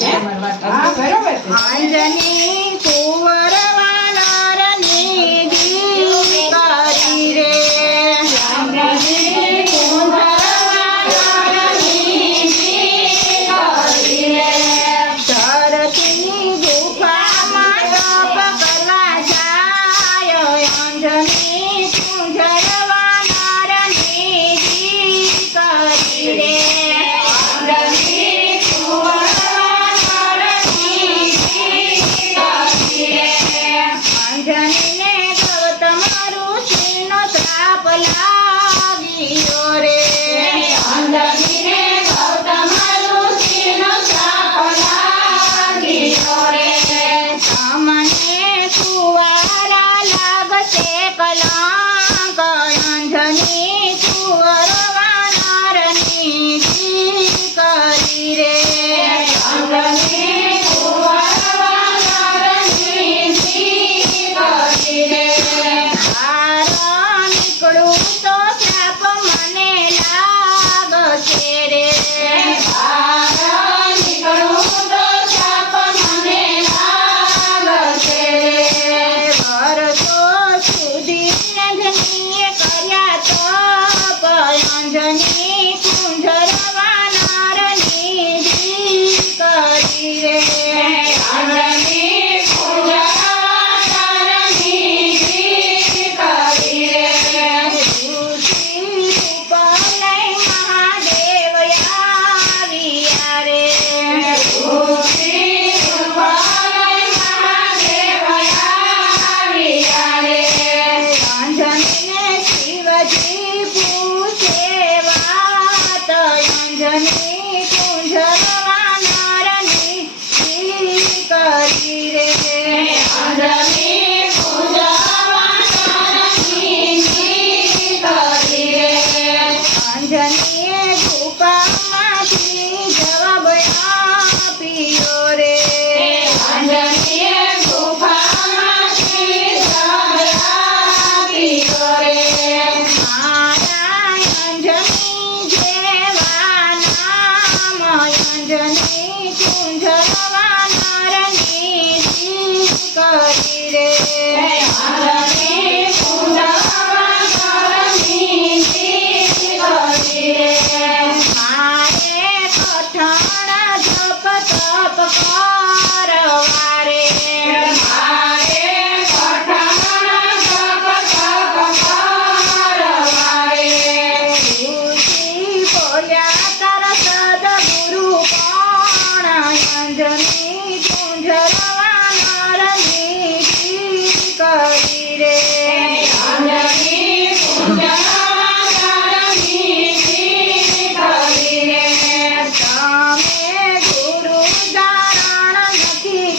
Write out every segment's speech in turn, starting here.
છે તમારી વાત. હા બરોબર છે. અંજની કુંવર વાનરની દીકરી રે અંજની કુંવર વાનરની દીકરી રે. ધરતીની ગુફામાં તપ કરવા જાય અંજની કુંવર વાનરની દીકરી રે. અંજની કુંવર વાનરની દીકરી રે. અંજનીને ગૌતમ ઋષિનો શ્રાપ લાગ્યો રે. અંજનીને ગૌતમ ઋષિનો શ્રાપ લાગ્યો રે. તમને કુંવારા લાગશે કલંક અંજની કુંવર વાનરની દીકરી રે. અંજની કુંવર વાનરની દીકરી રે. બહાર નીકળું તો શ્રાપ મને લાગશે રે. બહાર નીકળું તો શાપ મને લાગશે રે. વર્ષો સુધી અંજનીએ કર્યા તપ અંજની કુંજર વાનરની દીકરી રે. અંજની કુંવર વાનરની દીકરી રે. ઋષિ રૂપ લઈ મહાદેવ આવ્યા રે. ઋષિ રૂપ લઈ મહાદેવ આવ્યા રે. અંજનીને શિવજી પૂછે વાત અંજની કુંજર વાનરની દીકરી રે. અંજની કુંવર વાનરની દીકરી રે. અંજનીએ ગુફામાંથી જવાબ આપ્યો રે. અંજનીએ ગુફામાંથી જવાબ આપ્યો રે. મારા અંજની જેવા નામ અંજની કુંજર વાનરની દીકરી રે. અંજની કુંવર વાનરની દીકરી રે. મારે કઠણ જપ તપ કરવા રે. મારે કઠણ જપ તપ કરવા રે. ઋષિ બોલ્યા તારા સદગુરુ કોણ અંજની કુંજર વાનરની દીકરી રે. અંજની કુંવર વાનરની દીકરી રે. તમે ગુરુ ધારણ નથી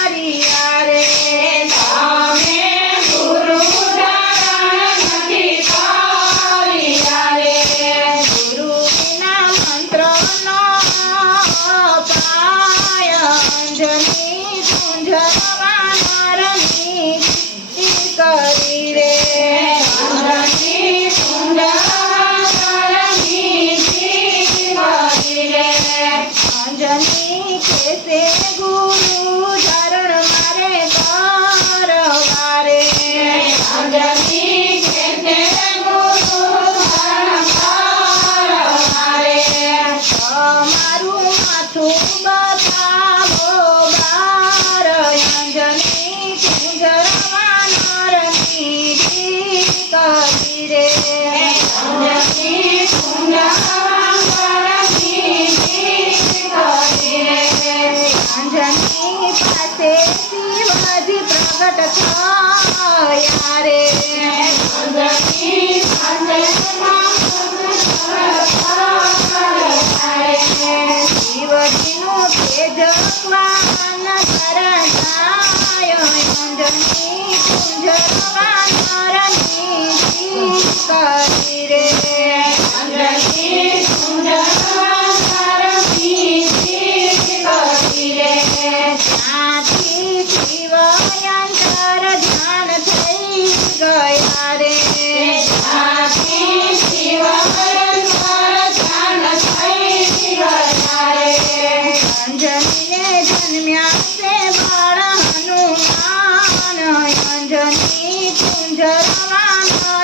કર્યા રે. તમે ગુરુ ધારણ નથી કર્યા રે. ગુરુ વિના મંત્રનો પાય અંજની કુંજર વાનરની દીકરી રે. અંજની કુંવર વાનરની દીકરી રે. અંજની કેસે ગુરુ ધારણ મારે કરવા રે. અંજની કેસે ગુરુ ધારણ કરવા રે. તમારું માથું બતાવો બાર અંજની કુંજર વાનરની દીકરી રે. અંજની કુંવર વાનરની દીકરી રે. અંજની પાસે શિવજી પ્રગટ થયા રે. અંજની સંદેશમાં શિવજીનું તેજસ્વાન શરણાય અંજની કુંજર વાનરની દીકરી રે. અંજની કુંવર વાનરની દીકરી રે. ત્યાંથી શિવ અંતર ધ્યાન થઈ ગયા રે. અંજનીને જન્મ્યા છે બાળ હનુમાન અંજની કુંજ રવાના